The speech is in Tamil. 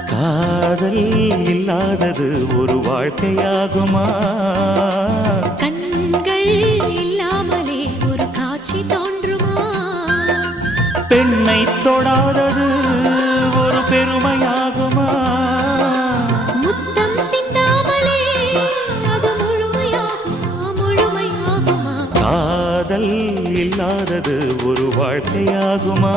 காதல் இல்லாதது ஒரு வாழ்க்கையாகுமா? கண்கள் இல்லாமலே ஒரு காட்சி தோன்றுமா? பெண்ணை தொடாதது ஒரு பெருமையாகுமா? முத்தம் சிந்தாமலே அது முழுமையாகுமா? முழுமையாகுமா? காதல் இல்லாதது ஒரு வாழ்க்கையாகுமா?